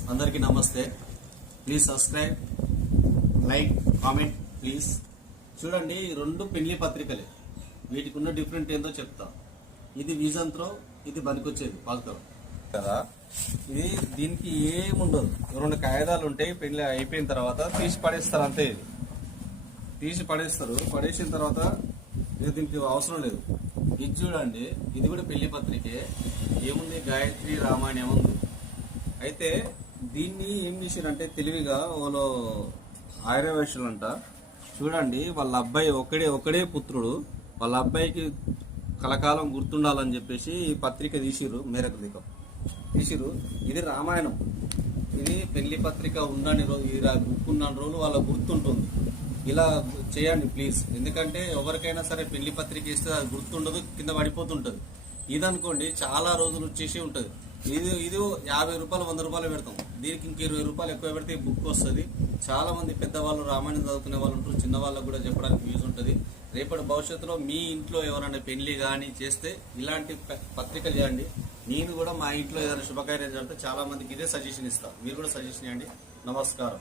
అందరికీ నమస్తే. Please subscribe, like, comment please. చూడండి, రెండు పెళ్లి పత్రికలే. వీటికి ఉన్న డిఫరెంట్ ఏందో చెప్తా. ఇది విజన్ త్రో, ఇది బనికొచ్చేది పాల్తో కదా. ఇది దీనికి ఏముండదు, రెండు కాగితాలు ఉంటాయి. పెళ్లి అయిపోయిన తర్వాత తీసి పడేస్తారు అంతే. ఇది తీసి పడేస్తారు. పడేసిన తర్వాత దీనికి అవసరం లేదు. ఇది చూడండి, ఇది కూడా పెళ్లి పత్రికే. ఏముంది, గాయత్రి రామాయణం ఉంది. అయితే దీన్ని ఏం చేశారంటే తెలివిగా వాళ్ళు ఆర్యవైశ్యులు అంట. చూడండి, వాళ్ళ అబ్బాయి ఒకడే పుత్రుడు. వాళ్ళ అబ్బాయికి కలకాలం గుర్తుండాలని చెప్పేసి ఈ పత్రిక తీసిరు. మేరకు తీసిరు. ఇది రామాయణం. ఇది పెళ్లి పత్రిక ఉండని రోజు, ఉన్న రోజులు వాళ్ళ గుర్తుంటుంది. ఇలా చేయండి ప్లీజ్. ఎందుకంటే ఎవరికైనా సరే పెళ్లి పత్రిక ఇస్తే అది గుర్తుండదు, కింద పడిపోతుంటది. ఇది అనుకోండి చాలా రోజులు వచ్చేసి ఉంటది. ఇది 50 రూపాయలు 100 రూపాయలు పెడతాం. దీనికి ఇంక 20 రూపాయలు ఎక్కువ పెడితే బుక్ వస్తుంది. చాలా మంది పెద్దవాళ్ళు రామాయణం చదువుకునే వాళ్ళు ఉంటారు. చిన్న వాళ్ళకు కూడా చెప్పడానికి యూజ్ ఉంటుంది. రేపటి భవిష్యత్తులో మీ ఇంట్లో ఎవరైనా పెళ్లి కానీ చేస్తే ఇలాంటి పత్రికలు చేయండి. నేను కూడా మా ఇంట్లో ఏదైనా శుభకార్యం జరిగితే చాలా మందికి ఇదే సజెషన్ ఇస్తాను. మీరు కూడా సజెషన్ ఇవ్వండి. నమస్కారం.